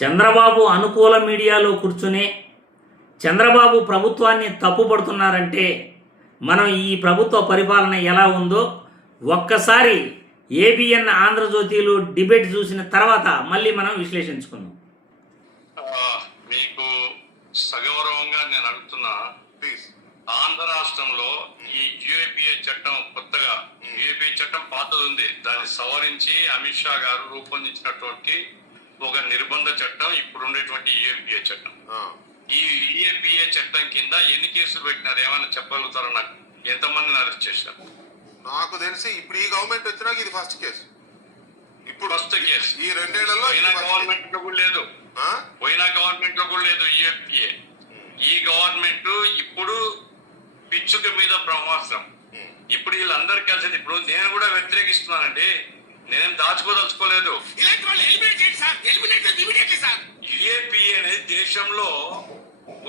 చంద్రబాబు అనుకూల మీడియాలో కూర్చుని చంద్రబాబు ప్రభుత్వాన్ని తప్పుపడుతున్నారంటే మనం ఈ ప్రభుత్వ పరిపాలన ఎలా ఉందో ఒక్కసారి ఏబిఎన్ ఆంధ్రజ్యోతిలో డిబేట్ చూసిన తర్వాత మళ్ళీ మనం విశ్లేషించుకుందాం. మీకు సగౌరవంగా నేను అడుగుతున్నా, ప్లీజ్. ఆంధ్ర రాష్ట్రంలో ఈ యూఏపీఏ చట్టం కొత్తగా, యూఏపీఏ చట్టం పాతది ఉంది, దాన్ని సవరించి అమిత్ షా గారు రూపొందించినటువంటి ఒక నిర్బంధ చట్టం ఇప్పుడు ఉండేటువంటి యూఏపీఏ చట్టం. ఈ యూఏపీఏ చట్టం కింద ఎన్ని కేసులు పెట్టినారు ఏమైనా చెప్పగలుగుతారో? నాకు ఎంతమందిని అరెస్ట్ చేశారు? నాకు తెలిసి ఇప్పుడు ఈ గవర్నమెంట్ వచ్చినాక ఇది ఫస్ట్ కేసు. ఇప్పుడు ఫస్ట్ కేసు ఈ రెండేళ్లలో గవర్నమెంట్ లో కూడా లేదు, పోయిన గవర్నమెంట్ లో కూడా లేదు యూఏపీఏ. ఈ గవర్నమెంట్ ఇప్పుడు పిచ్చుక మీద బ్రహ్మాస్త్రం. ఇప్పుడు వీళ్ళందరూ కలిసి, ఇప్పుడు నేను కూడా వ్యతిరేకిస్తున్నానండి, నేనేం దాచుకోదలుచుకోలేదు. యూఏపీఏ అనేది దేశంలో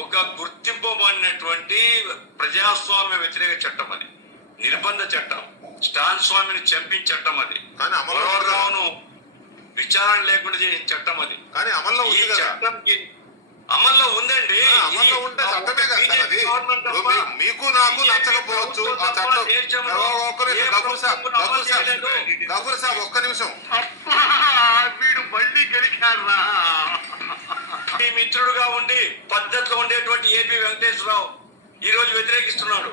ఒక గుర్తింపబడినటువంటి ప్రజాస్వామ్య వ్యతిరేక చట్టం, అది నిర్బంధ చట్టం, స్టాన్ స్వామిని చంపిన చట్టం, అది గౌరవరావును విచారణ లేకుండా చేసిన చట్టం, అది ఈ చట్టంకి అమల్లో ఉందండి. మీకు నాకు నచ్చకపోవచ్చు ఆ చట్టం. గఫూర్ సాబ్ ఒక్క నిమిషం, వీడు మళ్ళీ గెలిచారా? మీ మిత్రుడుగా ఉండి పద్ధతిలో ఉండేటువంటి ఏపీ వెంకటేశ్వరరావు ఈ రోజు వ్యతిరేకిస్తున్నాడు.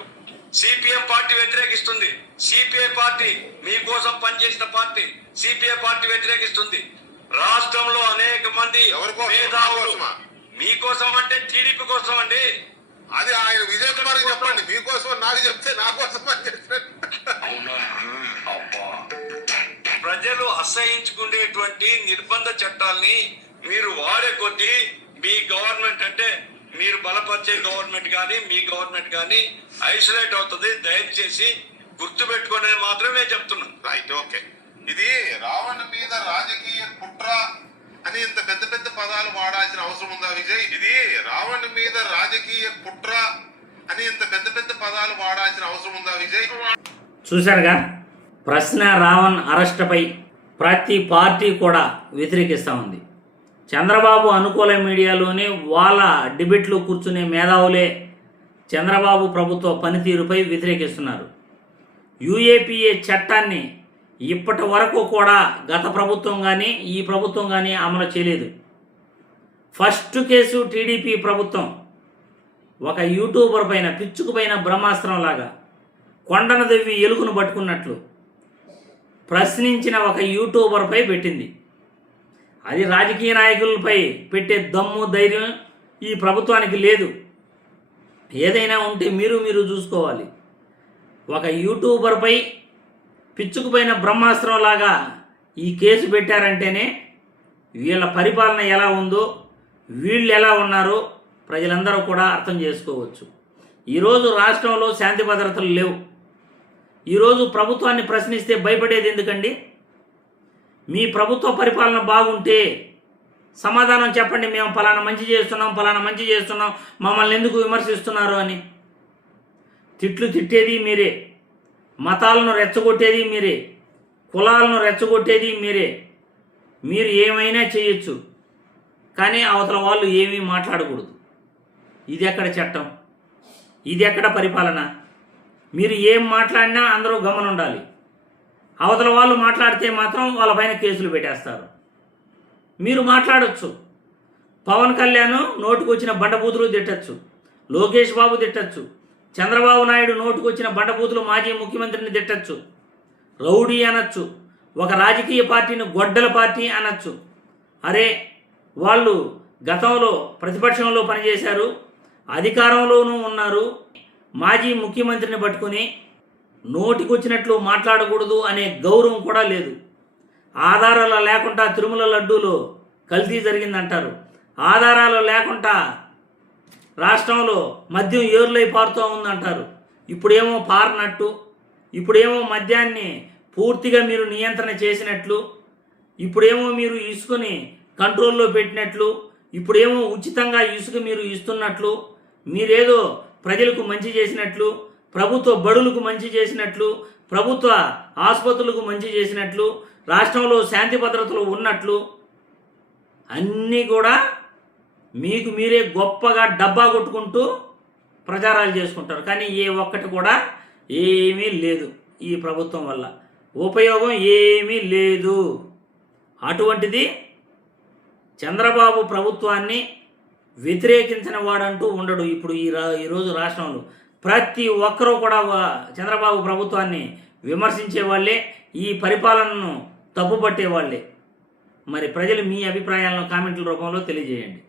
సిపిఎం పార్టీ వ్యతిరేకిస్తుంది. సిపిఐ పార్టీ మీకోసం పనిచేసిన పార్టీ, సిపిఐ పార్టీ వ్యతిరేకిస్తుంది. రాష్ట్రంలో అనేక మంది మేధావులు మీకోసం అంటే టీడీపీ కోసం అండి. అది ఆయన విజయ్ కుమార్ చెప్పండి, మీకోసం నాకు చెప్తే నా కోసం అని చెప్పండి. ప్రజలు అసహించుకునేటువంటి నిర్బంధ చట్టాల్ని మీరు వాడే కొద్దీ మీ గవర్నమెంట్ అంటే మీరు బలపరిచే గవర్నమెంట్ కానీ మీ గవర్నమెంట్ కానీ ఐసోలేట్ అవుతుంది. దయచేసి గుర్తు పెట్టుకునే మాత్రమే చెప్తున్నాను. Right, okay. ఇది రావణ మీద రాజకీయ కుట్ర అని ఇంత పెద్ద పెద్ద పదాలు వాడాల్సిన అవసరం ఉందా విజయ్? ఇది రావణ మీద రాజకీయ కుట్ర అని ఇంత పెద్ద పెద్ద పదాలు వాడాల్సిన అవసరం ఉందా విజయ్? చూశారుగా, ప్రశ్న రావణ్ అరెస్టుపై ప్రతి పార్టీ కూడా వ్యతిరేకిస్తూ ఉంది. చంద్రబాబు అనుకూల మీడియాలోనే వాళ్ళ డిబేట్లో కూర్చునే మేధావులే చంద్రబాబు ప్రభుత్వ పనితీరుపై వ్యతిరేకిస్తున్నారు. యూఏపీఏ చట్టాన్ని ఇప్పటి వరకు కూడా గత ప్రభుత్వం కానీ ఈ ప్రభుత్వం కానీ అమలు చేయలేదు. ఫస్ట్ కేసు టీడీపీ ప్రభుత్వం ఒక యూట్యూబర్ పైన, పిచ్చుకుపైన బ్రహ్మాస్త్రం లాగా కొండను దవ్వి ఎలుకను పట్టుకున్నట్లు ప్రశ్నించిన ఒక యూట్యూబర్పై పెట్టింది. అది రాజకీయ నాయకులపై పెట్టే దమ్ము ధైర్యం ఈ ప్రభుత్వానికి లేదు. ఏదైనా ఉంటే మీరు చూసుకోవాలి. ఒక యూట్యూబర్పై పిచ్చుకుపోయిన బ్రహ్మాస్త్రం లాగా ఈ కేసు పెట్టారంటేనే వీళ్ళ పరిపాలన ఎలా ఉందో, వీళ్ళు ఎలా ఉన్నారో ప్రజలందరూ కూడా అర్థం చేసుకోవచ్చు. ఈరోజు రాష్ట్రంలో శాంతి భద్రతలు లేవు. ఈరోజు ప్రభుత్వాన్ని ప్రశ్నిస్తే భయపడేది ఎందుకండి? మీ ప్రభుత్వ పరిపాలన బాగుంటే సమాధానం చెప్పండి. మేము ఫలానా మంచి చేస్తున్నాం, మమ్మల్ని ఎందుకు విమర్శిస్తున్నారు అని. తిట్లు తిట్టేది మీరే, మతాలను రెచ్చగొట్టేది మీరే, కులాలను రెచ్చగొట్టేది మీరే. మీరు ఏమైనా చేయొచ్చు, కానీ అవతల వాళ్ళు ఏమీ మాట్లాడకూడదు. ఇది ఎక్కడ చట్టం? ఇది ఎక్కడ పరిపాలన? మీరు ఏం మాట్లాడినా అందరూ గమనం ఉండాలి. అవతల వాళ్ళు మాట్లాడితే మాత్రం వాళ్ళపైన కేసులు పెట్టేస్తారు. మీరు మాట్లాడచ్చు. పవన్ కళ్యాణ్ నోటుకొచ్చిన బండబూతులు తిట్టచ్చు, లోకేష్ బాబు తిట్టచ్చు, చంద్రబాబు నాయుడు నోటుకొచ్చిన బండబూతులు మాజీ ముఖ్యమంత్రిని తిట్టచ్చు, రౌడీ అనొచ్చు, ఒక రాజకీయ పార్టీని గొడ్డల పార్టీ అనొచ్చు. అరే, వాళ్ళు గతంలో ప్రతిపక్షంలో పనిచేశారు, అధికారంలోనూ ఉన్నారు. మాజీ ముఖ్యమంత్రిని పట్టుకుని నోటికొచ్చినట్లు మాట్లాడకూడదు అనే గౌరవం కూడా లేదు. ఆధారాలు లేకుండా తిరుమల లడ్డూలో కల్తీ జరిగిందంటారు. ఆధారాలు లేకుండా రాష్ట్రంలో మద్యం ఏరులై పారుతూ ఉందంటారు. ఇప్పుడేమో పారనట్టు, ఇప్పుడేమో మద్యాన్ని పూర్తిగా మీరు నియంత్రణ చేసినట్లు, ఇప్పుడేమో మీరు ఇసుకని కంట్రోల్లో పెట్టినట్లు, ఇప్పుడేమో ఉచితంగా ఇసుక మీరు ఇస్తున్నట్లు, మీరేదో ప్రజలకు మంచి చేసినట్లు, ప్రభుత్వ బడులకు మంచి చేసినట్లు, ప్రభుత్వ ఆసుపత్రులకు మంచి చేసినట్లు, రాష్ట్రంలో శాంతి భద్రతలు ఉన్నట్లు అన్నీ కూడా మీకు మీరే గొప్పగా డబ్బా కొట్టుకుంటూ ప్రచారాలు చేసుకుంటారు. కానీ ఏ ఒక్కటి కూడా ఏమీ లేదు ఈ ప్రభుత్వం వల్ల, ఉపయోగం ఏమీ లేదు. అటువంటిది చంద్రబాబు ప్రభుత్వాన్ని వ్యతిరేకించిన వాడంటూ ఉండడు. ఇప్పుడు ఈరోజు రాష్ట్రంలో ప్రతి ఒక్కరూ కూడా చంద్రబాబు ప్రభుత్వాన్ని విమర్శించే వాళ్ళే, ఈ పరిపాలనను తప్పుపట్టే వాళ్ళే. మరి ప్రజలు మీ అభిప్రాయాలను కామెంట్ల రూపంలో తెలియజేయండి.